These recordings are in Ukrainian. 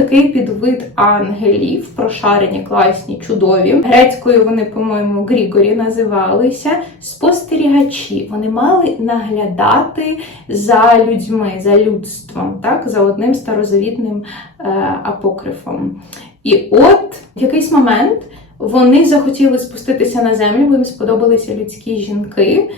такий підвид ангелів, прошарені, класні, чудові. Грецькою вони, по-моєму, Грігорі називалися спостерігачі. Вони мали наглядати за людьми, за людством, так, за одним старозавітним е, апокрифом. І от в якийсь момент вони захотіли спуститися на землю, бо їм сподобалися людські жінки.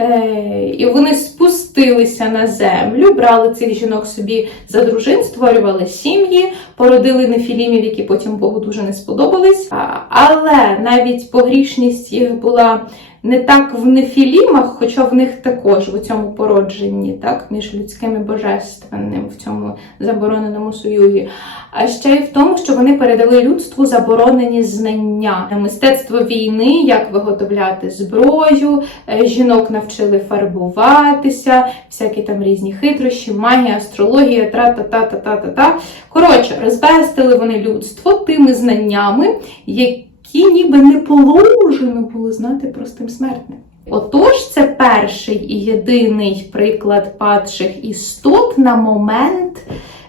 Е, і вони спустилися на землю, брали цих жінок собі за дружин, створювали сім'ї, породили нефілімів, які потім Богу дуже не сподобались. Але навіть погрішність їх була не так в нефілімах, хоча в них також в цьому породженні, так, між людським і божественним, в цьому забороненому союзі. А ще й в тому, що вони передали людству заборонені знання, мистецтво війни, як виготовляти зброю, е, жінок навчили фарбуватися, всякі там різні хитрощі, магія, астрологія, тра-та-та-та-та-та-та. Коротше, розбестили вони людство тими знаннями, які ніби не положено було знати простим смертним. Отож, це перший і єдиний приклад падших істот на момент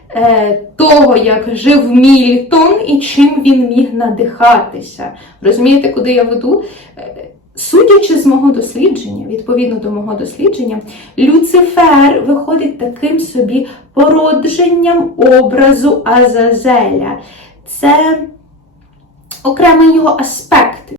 е, того, як жив Мільтон і чим він міг надихатися. Розумієте, куди я веду? Е, Судячи з мого дослідження, відповідно до мого дослідження, Люцифер виходить таким собі породженням образу Азазеля. Це окремий його аспект